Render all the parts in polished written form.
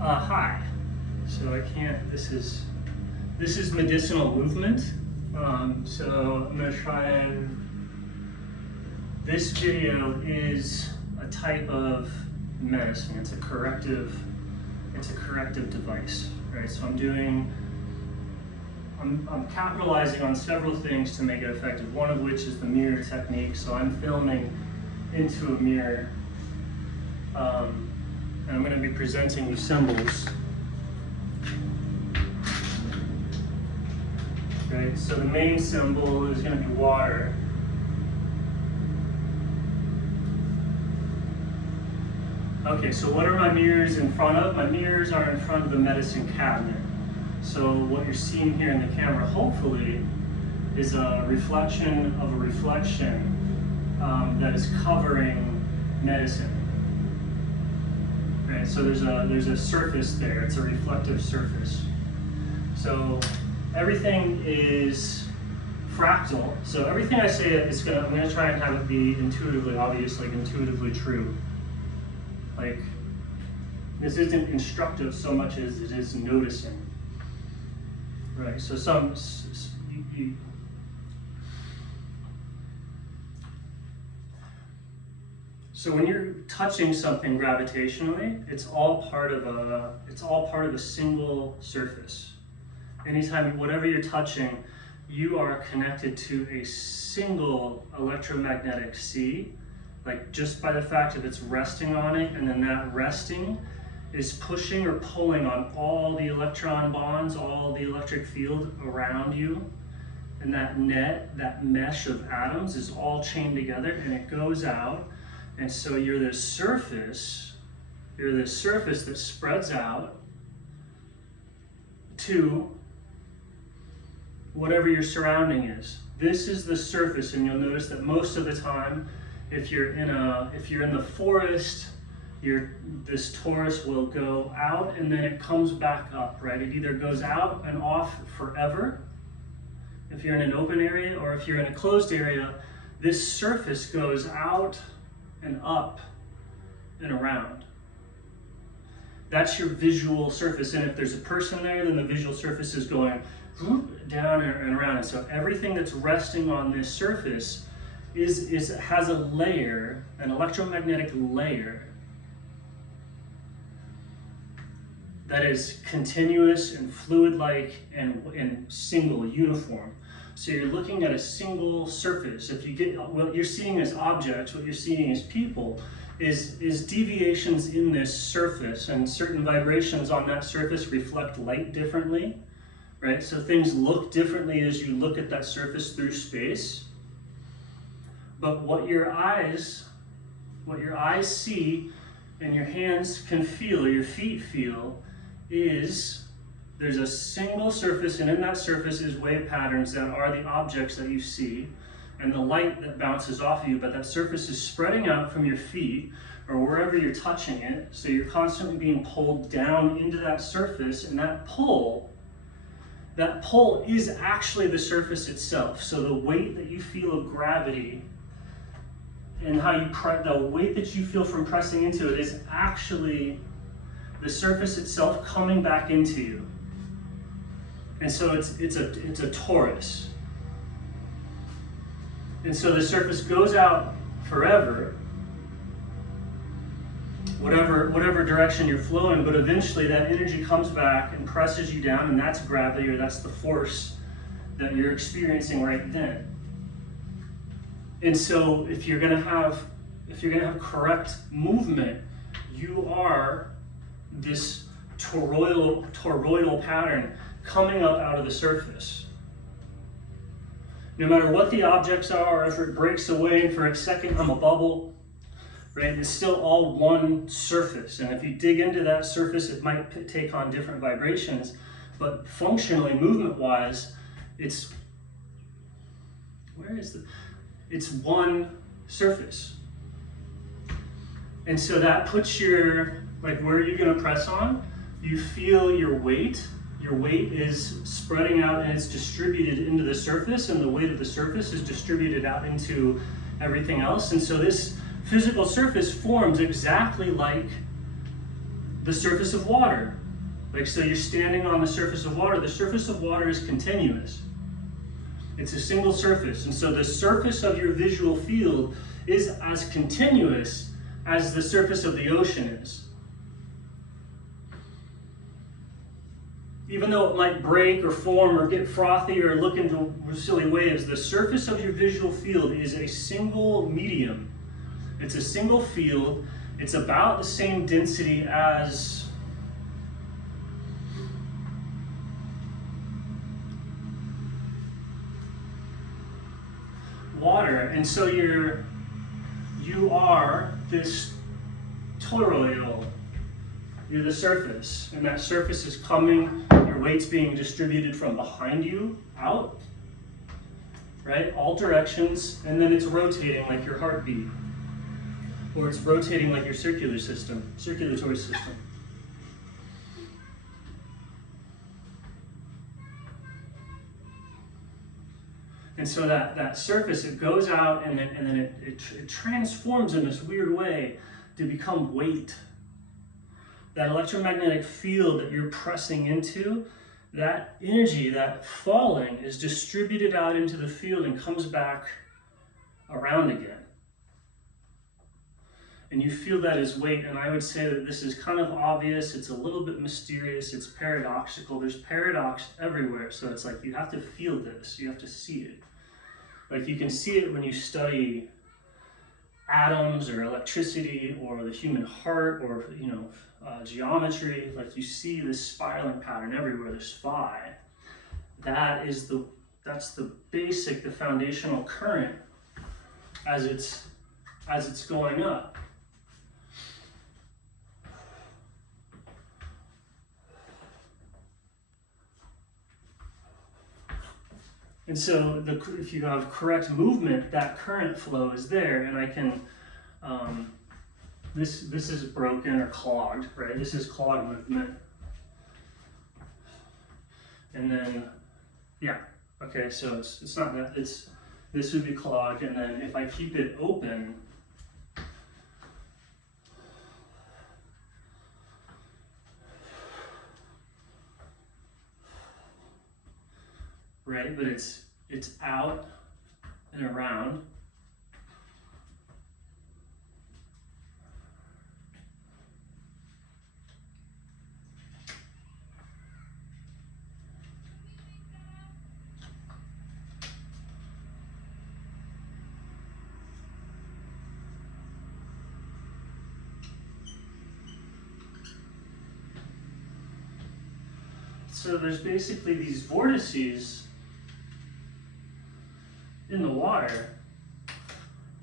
Hi. So I can't, this is medicinal movement. So I'm gonna try and, this video is a type of medicine. It's a corrective device, right? So I'm capitalizing on several things to make it effective, one of which is the mirror technique. So I'm filming into a mirror, and I'm going to be presenting you symbols. Okay, so the main symbol is going to be water. Okay, so what are my mirrors in front of? My mirrors are in front of the medicine cabinet. So what you're seeing here in the camera, hopefully, is a reflection of a reflection that is covering medicine. Okay, so there's a surface there. It's a reflective surface. So everything is fractal. So everything I say I'm gonna try and have it be intuitively obvious, like intuitively true. Like, this isn't instructive so much as it is noticing. Right, so so when you're touching something gravitationally, it's all part of a single surface. Anytime, whatever you're touching, you are connected to a single electromagnetic sea, like just by the fact that it's resting on it, and then that resting is pushing or pulling on all the electron bonds, all the electric field around you. And that net, that mesh of atoms is all chained together and it goes out. And so you're this surface that spreads out to whatever your surrounding is. This is the surface, and you'll notice that most of the time, if you're in the forest, this torus will go out and then it comes back up, right? It either goes out and off forever, if you're in an open area, or if you're in a closed area, this surface goes out and up and around. That's your visual surface, and if there's a person there, then the visual surface is going down and around. And so everything that's resting on this surface has a layer, an electromagnetic layer, that is continuous and fluid-like and single, uniform. So you're looking at a single surface. If you get what you're seeing as objects, what you're seeing as people, is deviations in this surface, and certain vibrations on that surface reflect light differently, right? So things look differently as you look at that surface through space. But what your eyes see and your hands can feel, or your feet feel, is there's a single surface, and in that surface is wave patterns that are the objects that you see, and the light that bounces off of you, but that surface is spreading out from your feet or wherever you're touching it, so you're constantly being pulled down into that surface, and that pull is actually the surface itself. So the weight that you feel of gravity and the weight that you feel from pressing into it is actually the surface itself coming back into you. And so it's a torus. And so the surface goes out forever, whatever direction you're flowing, but eventually that energy comes back and presses you down, and that's gravity, or that's the force that you're experiencing right then. And so if you're gonna have correct movement, you are this toroidal pattern coming up out of the surface. No matter what the objects are, or if it breaks away and for a second I'm a bubble, right? It's still all one surface. And if you dig into that surface, it might take on different vibrations, but functionally, movement-wise, it's one surface. And so that puts where are you going to press on? You feel your weight. Your weight is spreading out and it's distributed into the surface, and the weight of the surface is distributed out into everything else. And so this physical surface forms exactly like the surface of water. Like, so you're standing on the surface of water. The surface of water is continuous. It's a single surface. And so the surface of your visual field is as continuous as the surface of the ocean is. Even though it might break or form or get frothy or look into silly waves, the surface of your visual field is a single medium. It's a single field. It's about the same density as water. And so you are this toroidal. You're the surface, and that surface is coming, your weight's being distributed from behind you out, right? All directions, and then it's rotating like your heartbeat, or it's rotating like your circulatory system. And so that surface, it goes out and then it transforms in this weird way to become weight. That electromagnetic field that you're pressing into, that energy, that falling, is distributed out into the field and comes back around again. And you feel that as weight, and I would say that this is kind of obvious, it's a little bit mysterious, it's paradoxical. There's paradox everywhere, so it's like you have to feel this, you have to see it. Like you can see it when you study atoms or electricity or the human heart or, geometry. Like you see this spiraling pattern everywhere, this phi. That's the basic, the foundational current as it's going up. And so if you have correct movement, that current flow is there, and I can, this is broken or clogged, right? This is clogged movement. And then, yeah, okay, so it's not that, this would be clogged, and then if I keep it open, right? But it's out and around. So there's basically these vortices in the water.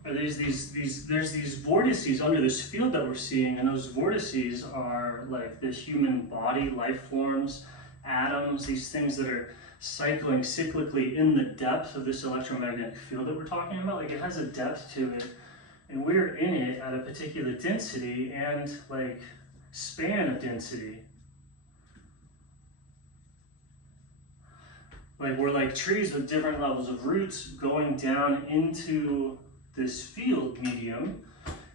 There's these vortices under this field that we're seeing, and those vortices are like the human body, life forms, atoms, these things that are cycling cyclically in the depth of this electromagnetic field that we're talking about. Like it has a depth to it, and we're in it at a particular density and like span of density. Like we're like trees with different levels of roots going down into this field medium,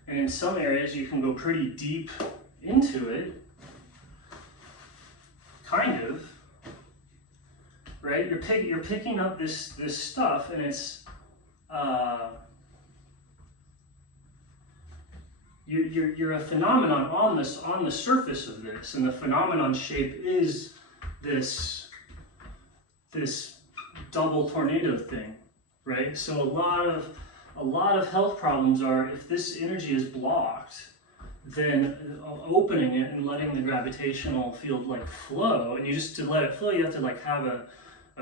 and in some areas you can go pretty deep into it, kind of, right? You're picking up this stuff, and it's you're a phenomenon on the surface of this, and the phenomenon shape is this double tornado thing, right? So a lot of health problems are, if this energy is blocked, then opening it and letting the gravitational field like flow, and to let it flow, you have to like have a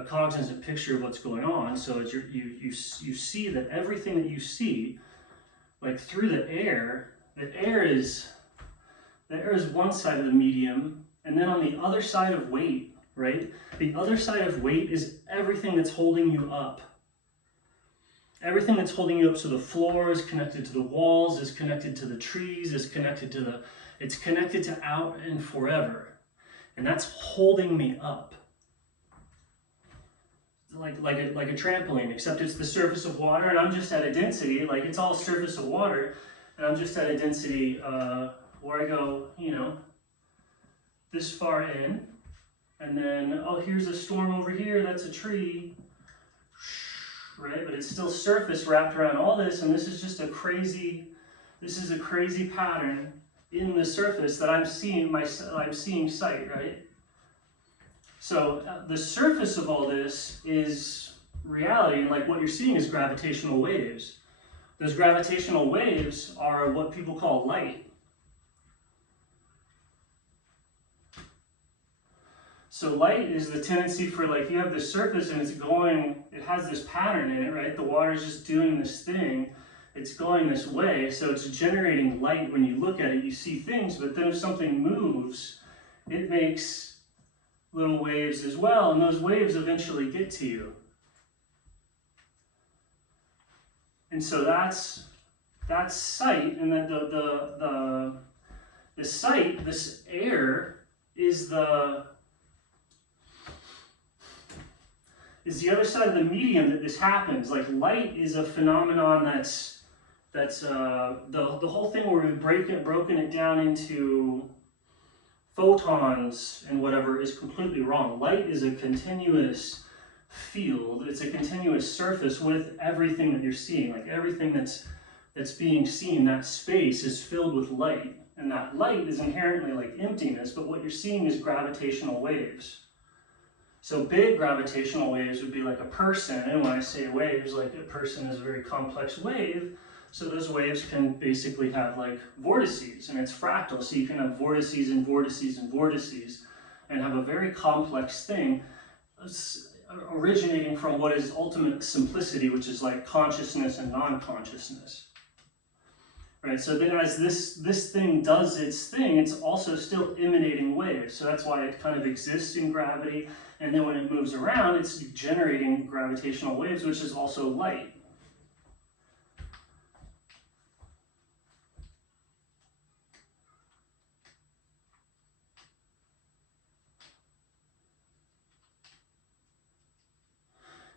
cognizant picture of what's going on. So it's you see that everything that you see, like through the air is one side of the medium, and then on the other side of weight, right? The other side of weight is everything that's holding you up. Everything that's holding you up, so the floor is connected to the walls, is connected to the trees, it's connected to out and forever. And that's holding me up. Like a trampoline, except it's the surface of water, and I'm just at a density, like it's all surface of water, and I'm just at a density where I go, this far in, and then, oh, here's a storm over here, that's a tree, right? But it's still surface wrapped around all this, and this is just a crazy pattern in the surface that I'm seeing sight, right? So the surface of all this is reality, and like what you're seeing is gravitational waves. Those gravitational waves are what people call light. So light is the tendency for, like, you have this surface and it has this pattern in it, right? The water's just doing this thing. It's going this way, so it's generating light. When you look at it, you see things, but then if something moves, it makes little waves as well, and those waves eventually get to you. And so that's sight, and that the sight, this air, is the other side of the medium that this happens. Like, light is a phenomenon that's the whole thing where we've broken it down into photons and whatever is completely wrong. Light is a continuous field. It's a continuous surface with everything that you're seeing. Like, everything that's being seen, that space is filled with light. And that light is inherently like emptiness, but what you're seeing is gravitational waves. So big gravitational waves would be like a person, and when I say waves, like, a person is a very complex wave, so those waves can basically have like vortices, and it's fractal, so you can have vortices and vortices and vortices, and have a very complex thing originating from what is ultimate simplicity, which is like consciousness and non-consciousness. Right, so then as this thing does its thing, it's also still emanating waves. So that's why it kind of exists in gravity. And then when it moves around, it's generating gravitational waves, which is also light.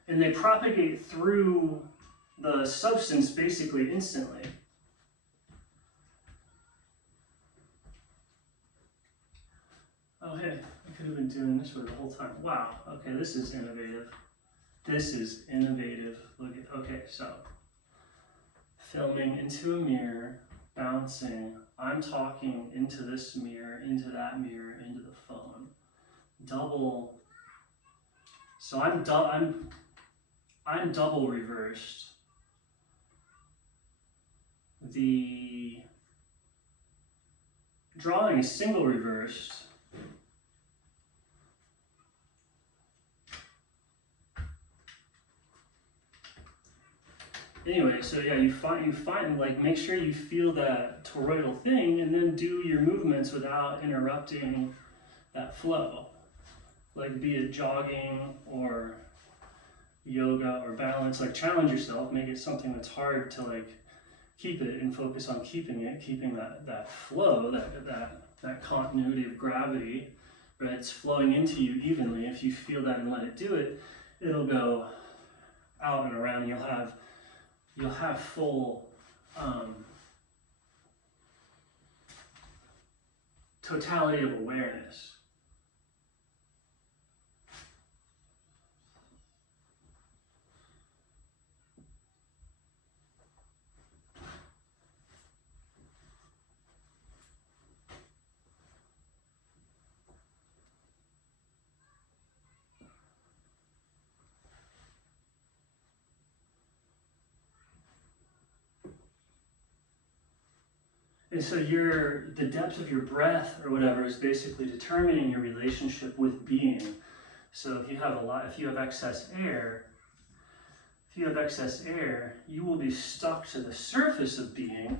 And they propagate through the substance basically instantly. Oh, hey, I could have been doing this for the whole time. Wow, okay, this is innovative. This is innovative. Look at, okay, so filming into a mirror, bouncing. I'm talking into this mirror, into that mirror, into the phone. Double. So I'm double reversed. The drawing is single reversed. Anyway, so yeah, you find like, make sure you feel that toroidal thing, and then do your movements without interrupting that flow. Like, be it jogging or yoga or balance, like, challenge yourself, make it something that's hard to like keep it, and focus on keeping that flow, that continuity of gravity, right? It's flowing into you evenly. If you feel that and let it do it, it'll go out and around, and you'll have full totality of awareness. And so the depth of your breath or whatever is basically determining your relationship with being. So if you have excess air, you will be stuck to the surface of being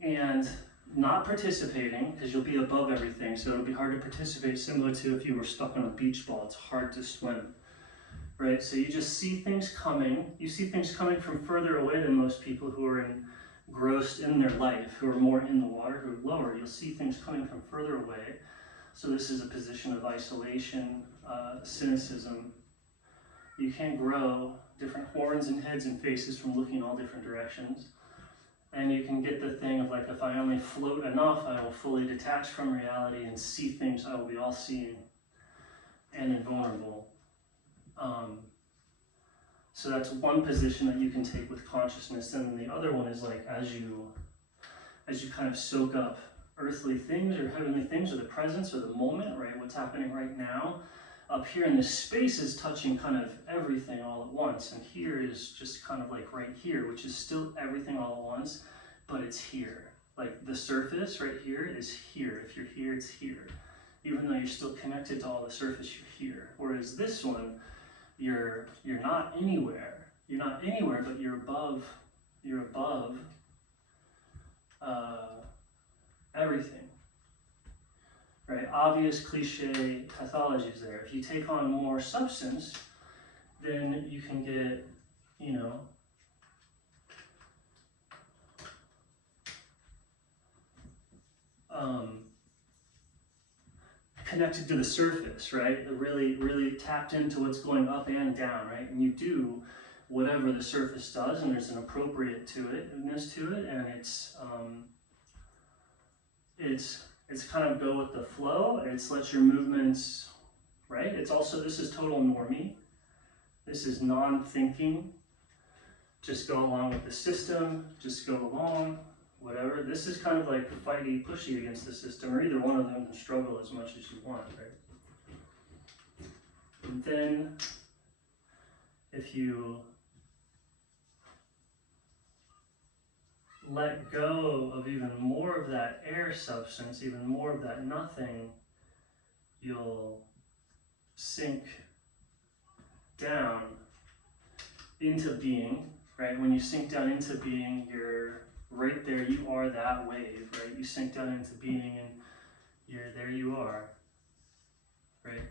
and not participating, because you'll be above everything. So it'll be hard to participate, similar to if you were stuck on a beach ball. It's hard to swim, right? So you just see things coming. You see things coming from further away than most people who are engrossed in their life, who are more in the water, who are lower. You'll see things coming from further away. So this is a position of isolation, cynicism. You can grow different horns and heads and faces from looking all different directions. And you can get the thing of like, if I only float enough, I will fully detach from reality and see things I will be all-seeing and invulnerable. So that's one position that you can take with consciousness. And then the other one is like, as you kind of soak up earthly things or heavenly things or the presence or the moment, right? What's happening right now. Up here in this space is touching kind of everything all at once. And here is just kind of like right here, which is still everything all at once, but it's here. Like the surface right here is here. If you're here, it's here. Even though you're still connected to all the surface, you're here. Whereas this one, you're not anywhere. You're not anywhere, but you're above everything. Right? Obvious cliche pathologies there. If you take on more substance, then you can get, you know, connected to the surface, right? Really tapped into what's going up and down, right? And you do whatever the surface does, and there's an appropriate to it, and it's kind of go with the flow. It's let your movements, right? It's also, this is total normie. This is non-thinking. Just go along with the system, just go along, whatever. This is kind of like fighty, pushy against the system, or either one of them can struggle as much as you want, right? And then, if you let go of even more of that air substance, even more of that nothing, you'll sink down into being, right? When you sink down into being, you're right there, you are that wave, right? You sink down into being and there you are, right?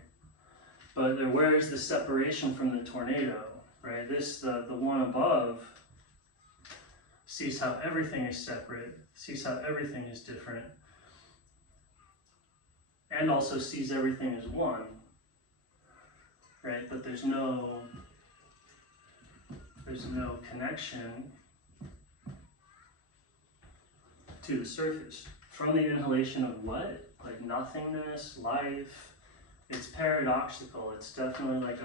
But where's the separation from the tornado, right? The one above sees how everything is separate, sees how everything is different, and also sees everything as one, right? But there's no connection to the surface. From the inhalation of what? Like nothingness, life. It's paradoxical. It's definitely like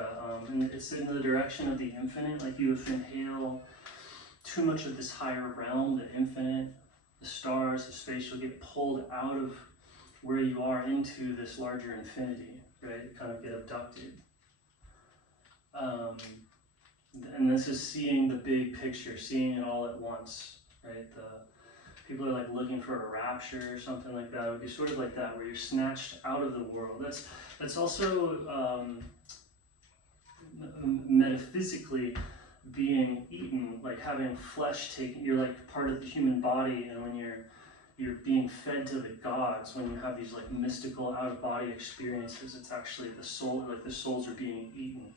it's in the direction of the infinite. Like you inhale too much of this higher realm, the infinite, the stars, the space, you'll get pulled out of where you are into this larger infinity, right? Kind of get abducted. And this is seeing the big picture, seeing it all at once, right? People are like looking for a rapture or something like that. It would be sort of like that, where you're snatched out of the world. That's also metaphysically being eaten, like having flesh taken. You're like part of the human body, and when you're being fed to the gods, when you have these like mystical out-of-body experiences, it's actually the soul, like the souls are being eaten.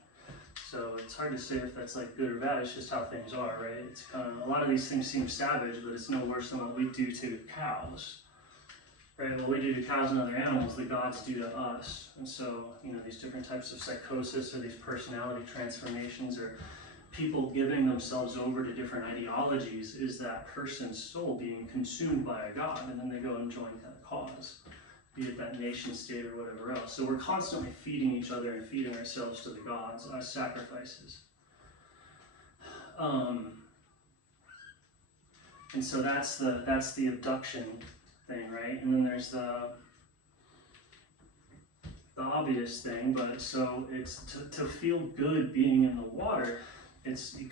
So it's hard to say if that's like good or bad. It's just how things are, right? It's kind of, a lot of these things seem savage, but it's no worse than what we do to cows, right? What we do to cows and other animals, the gods do to us. And so, you know, these different types of psychosis or these personality transformations or people giving themselves over to different ideologies is that person's soul being consumed by a god, and then they go and join that cause, be it that nation state or whatever else. So we're constantly feeding each other and feeding ourselves to the gods as sacrifices. And so that's the abduction thing, right? And then there's the obvious thing, but so it's to feel good being in the water. If you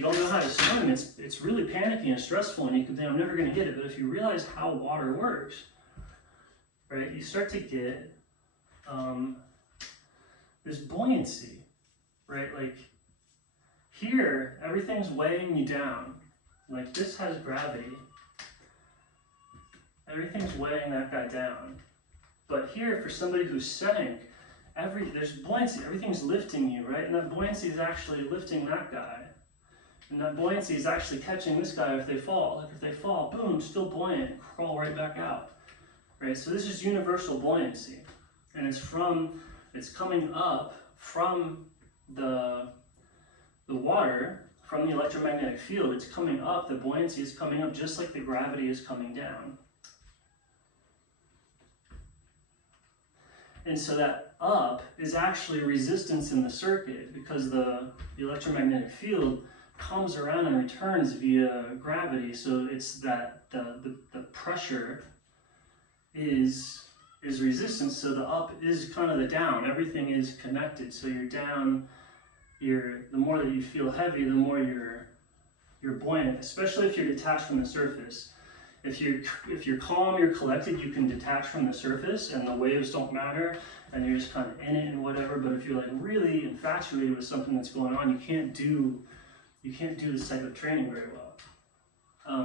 don't know how to swim, it's really panicky and stressful, and you can think, I'm never going to get it. But if you realize how water works, right, you start to get this buoyancy, right? Like here, everything's weighing you down. Like this has gravity. Everything's weighing that guy down. But here, for somebody who's sank, there's buoyancy, everything's lifting you, right? And that buoyancy is actually lifting that guy. And that buoyancy is actually catching this guy if they fall. Like if they fall, boom, still buoyant, crawl right back out. Right? So this is universal buoyancy. And it's coming up from the water, from the electromagnetic field, it's coming up, the buoyancy is coming up just like the gravity is coming down. And so that up is actually resistance in the circuit, because the electromagnetic field comes around and returns via gravity. So it's that the pressure is resistance, so the up is kind of the down. Everything is connected. So you're down, the more that you feel heavy, the more you're buoyant, especially if you're detached from the surface. If you're calm, you're collected, you can detach from the surface and the waves don't matter and you're just kind of in it and whatever. But if you're like really infatuated with something that's going on, you can't do this type of training very well.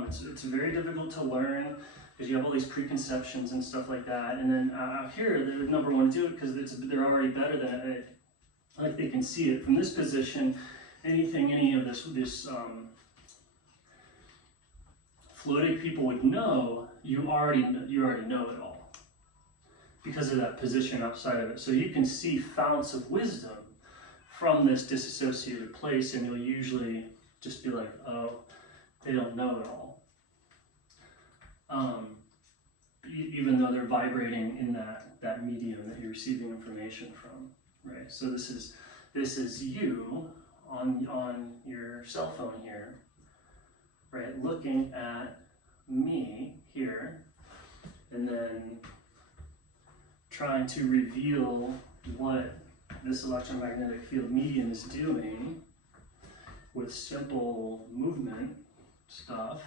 It's very difficult to learn because you have all these preconceptions and stuff like that. And then out here, they would never want to do it because they're already better than it. Like they can see it from this position. Any of this fluidic people would know, you already know it all because of that position outside of it. So you can see founts of wisdom from this disassociated place, and you'll usually just be like, oh, they don't know it all. Even though they're vibrating in that medium that you're receiving information from, right? So this is you on your cell phone here, right? Looking at me here, and then trying to reveal what this electromagnetic field medium is doing with simple movement stuff.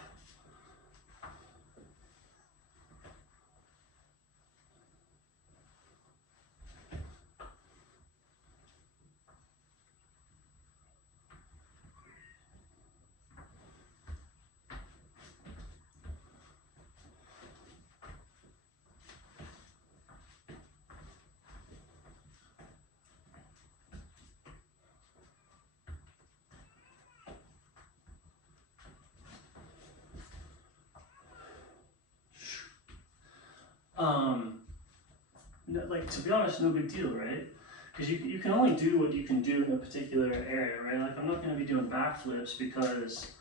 Like, to be honest, no big deal, right? Because you can only do what you can do in a particular area, right? Like, I'm not going to be doing backflips because,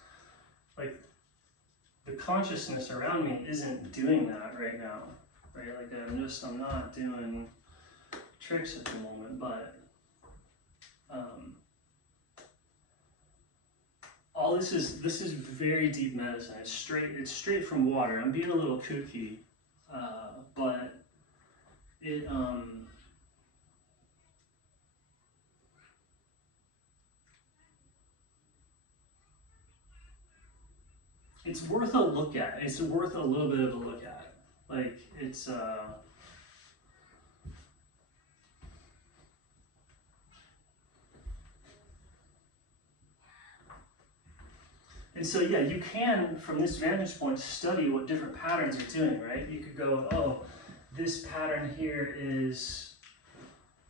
like, the consciousness around me isn't doing that right now, right? Like, I'm not doing tricks at the moment, but all this is very deep medicine. It's straight from water. I'm being a little kooky, but it's worth a look at. It's worth a little bit of a look at. Like, it's and so yeah, you can, from this vantage point, study what different patterns are doing, right? You could go, oh, this pattern here is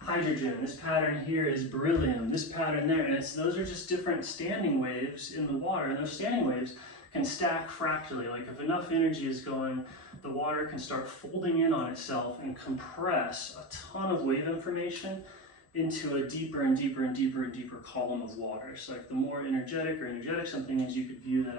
hydrogen, this pattern here is beryllium, this pattern there, and those are just different standing waves in the water, and those standing waves can stack fractally. Like, if enough energy is going, the water can start folding in on itself and compress a ton of wave information into a deeper and deeper and deeper and deeper column of water. So like, the more energetic something is, you could view that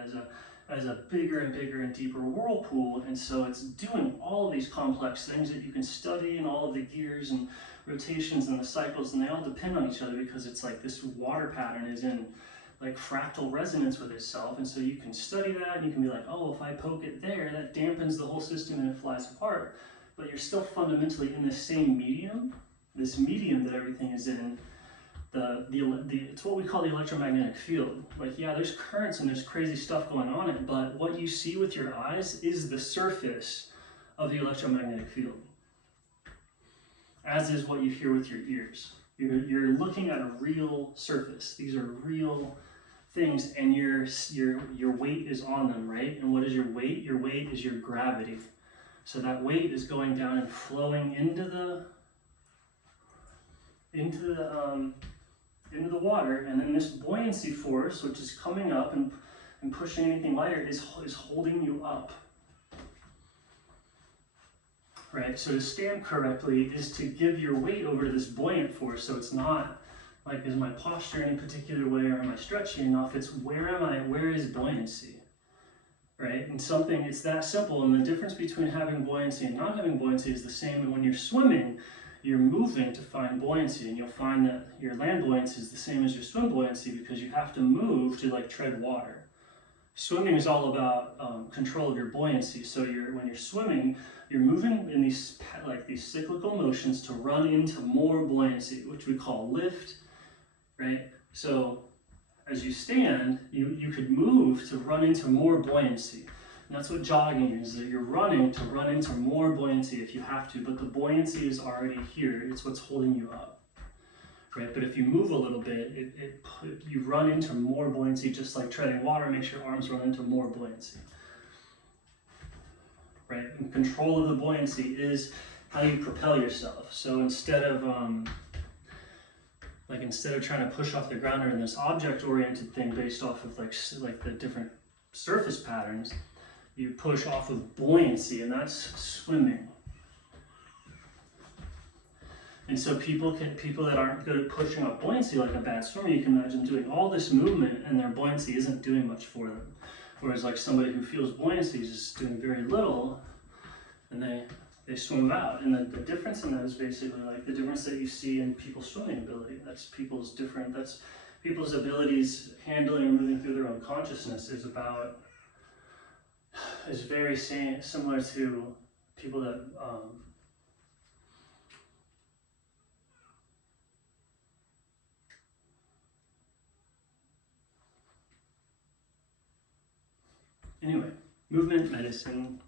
as a bigger and bigger and deeper whirlpool. And so it's doing all of these complex things that you can study, and all of the gears and rotations and the cycles, and they all depend on each other because it's like this water pattern is in like fractal resonance with itself. And so you can study that, and you can be like, oh, if I poke it there, that dampens the whole system and it flies apart. But you're still fundamentally in the same medium, this medium that everything is in. It's what we call the electromagnetic field. Like, yeah, there's currents and there's crazy stuff going on in it, but what you see with your eyes is the surface of the electromagnetic field, as is what you hear with your ears. You're looking at a real surface. These are real things, and your weight is on them, right? And what is your weight? Your weight is your gravity. So that weight is going down and flowing into the water, and then this buoyancy force, which is coming up and pushing anything lighter, is holding you up. Right? So to stand correctly is to give your weight over to this buoyant force, so it's not like, is my posture in a particular way, or am I stretching enough? It's where am I, where is buoyancy, right? And something, it's that simple. And the difference between having buoyancy and not having buoyancy is the same. And when you're swimming, you're moving to find buoyancy, and you'll find that your land buoyancy is the same as your swim buoyancy because you have to move to like tread water. Swimming is all about control of your buoyancy. So when you're swimming, you're moving in these cyclical motions to run into more buoyancy, which we call lift, right? So as you stand, you could move to run into more buoyancy. And that's what jogging is, that you're running to run into more buoyancy if you have to, but the buoyancy is already here. It's what's holding you up, right? But if you move a little bit, you run into more buoyancy, just like treading water makes your arms run into more buoyancy, right? And control of the buoyancy is how you propel yourself. So instead of trying to push off the ground or in this object-oriented thing based off of like the different surface patterns, you push off of buoyancy, and that's swimming. And so people that aren't good at pushing off buoyancy, like a bad swimmer, you can imagine doing all this movement and their buoyancy isn't doing much for them. Whereas like somebody who feels buoyancy is just doing very little, and they swim out. And the difference in that is basically like the difference that you see in people's swimming ability. That's people's abilities handling or moving through their own consciousness is very similar to people that anyway, movement medicine